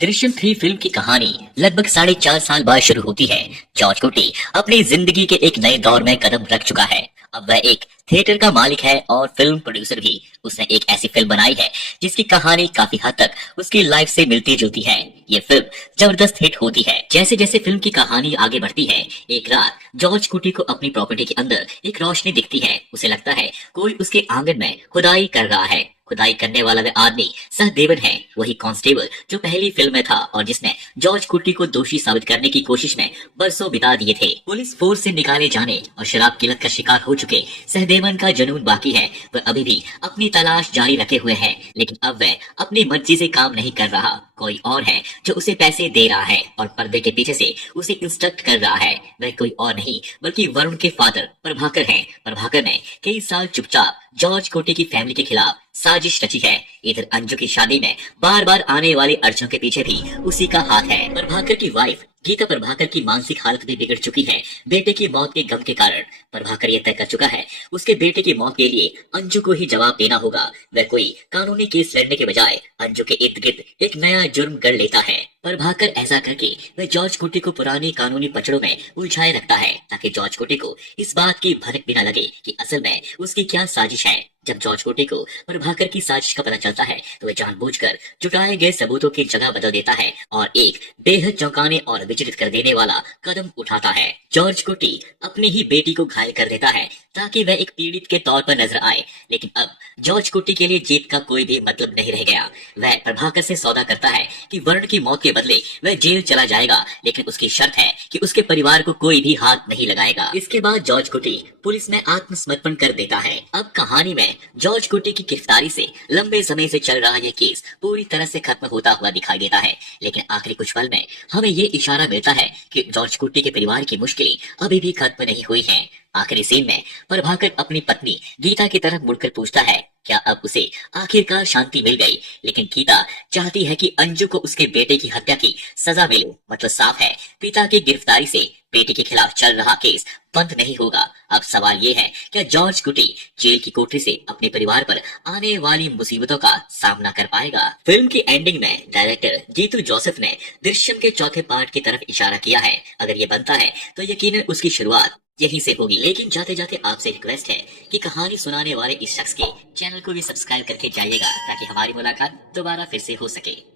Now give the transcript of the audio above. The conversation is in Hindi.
दृश्यम 3 फिल्म की कहानी लगभग 4.5 साल बाद शुरू होती है। जॉर्ज क्लूनी अपनी जिंदगी के एक नए दौर में कदम रख चुका है। अब वह एक थिएटर का मालिक है और फिल्म प्रोड्यूसर भी। उसने एक ऐसी फिल्म बनाई है जिसकी कहानी काफी हद तक उसकी लाइफ से मिलती जुलती है। ये फिल्म जबरदस्त हिट होती है। जैसे जैसे फिल्म की कहानी आगे बढ़ती है, एक रात जॉर्ज क्लूनी को अपनी प्रॉपर्टी के अंदर एक रोशनी दिखती है। उसे लगता है कोई उसके आंगन में खुदाई कर रहा है। खुदाई करने वाला वह आदमी सहदेवन है, वही कांस्टेबल जो पहली फिल्म में था और जिसने जॉर्ज क्लूनी को दोषी साबित करने की कोशिश में बरसों बिता दिए थे। पुलिस फोर्स से निकाले जाने और शराब की लत का शिकार हो चुके सहदेवन का जुनून बाकी है। वह अभी भी अपनी तलाश जारी रखे हुए है, लेकिन अब वह अपनी मर्जी से काम नहीं कर रहा। कोई और है जो उसे पैसे दे रहा है और पर्दे के पीछे से उसे इंस्ट्रक्ट कर रहा है। वह कोई और नहीं बल्कि वरुण के फादर प्रभाकर हैं। प्रभाकर ने कई साल चुपचाप जॉर्ज क्लूनी की फैमिली के खिलाफ साजिश रची है। इधर अंजू की शादी में बार बार आने वाले अड़चनों के पीछे भी उसी का हाथ है। प्रभाकर की वाइफ गीता प्रभाकर की मानसिक हालत भी बिगड़ चुकी है बेटे की मौत के गम के कारण। प्रभाकर यह तय कर चुका है उसके बेटे की मौत के लिए अंजू को ही जवाब देना होगा। वह कोई कानूनी केस लड़ने के बजाय अंजू के इर्द गिर्द एक नया जुर्म कर लेता है। प्रभाकर ऐसा करके वह जॉर्ज क्लूनी को पुरानी कानूनी पचड़ों में उलझाए रखता है ताकि जॉर्ज क्लूनी को इस बात की भनक भी न लगे कि असल में उसकी क्या साजिश है। जब जॉर्ज क्लूनी को प्रभाकर की साजिश का पता चलता है तो वह जानबूझकर जुटाए गए सबूतों की जगह बदल देता है और एक बेहद चौंकाने और विचलित कर देने वाला कदम उठाता है। जॉर्ज क्लूनी अपनी ही बेटी को घायल कर देता है ताकि वह एक पीड़ित के तौर पर नजर आए, लेकिन अब जॉर्ज क्लूनी के लिए जीत का कोई भी मतलब नहीं रह गया। वह प्रभाकर से सौदा करता है कि वरुण की मौत के बदले वह जेल चला जाएगा, लेकिन उसकी शर्त है कि उसके परिवार को कोई भी हाथ नहीं लगाएगा। इसके बाद जॉर्ज क्लूनी पुलिस में आत्मसमर्पण कर देता है। अब कहानी में जॉर्ज क्लूनी की गिरफ्तारी से लंबे समय से चल रहा यह केस पूरी तरह से खत्म होता हुआ दिखाई देता है, लेकिन आखिरी कुछ पल में हमें ये इशारा मिलता है कि जॉर्ज क्लूनी के परिवार की मुश्किलें अभी भी खत्म नहीं हुई हैं। आखिरी सीन में प्रभाकर अपनी पत्नी गीता की तरफ मुड़कर पूछता है क्या अब उसे आखिरकार शांति मिल गई, लेकिन गीता चाहती है कि अंजू को उसके बेटे की हत्या की सजा मिले। मतलब साफ है पिता की गिरफ्तारी से बेटे के खिलाफ चल रहा केस बंद नहीं होगा। अब सवाल ये है क्या जॉर्ज क्लूनी जेल की कोठरी से अपने परिवार पर आने वाली मुसीबतों का सामना कर पाएगा। फिल्म की एंडिंग में डायरेक्टर गीतू जोसेफ ने दृश्यम के चौथे पार्ट की तरफ इशारा किया है। अगर ये बनता है तो यकीनन उसकी शुरुआत यहीं से होगी। लेकिन जाते जाते आपसे रिक्वेस्ट है कि कहानी सुनाने वाले इस शख्स के चैनल को भी सब्सक्राइब करके जाइएगा ताकि हमारी मुलाकात दोबारा फिर से हो सके।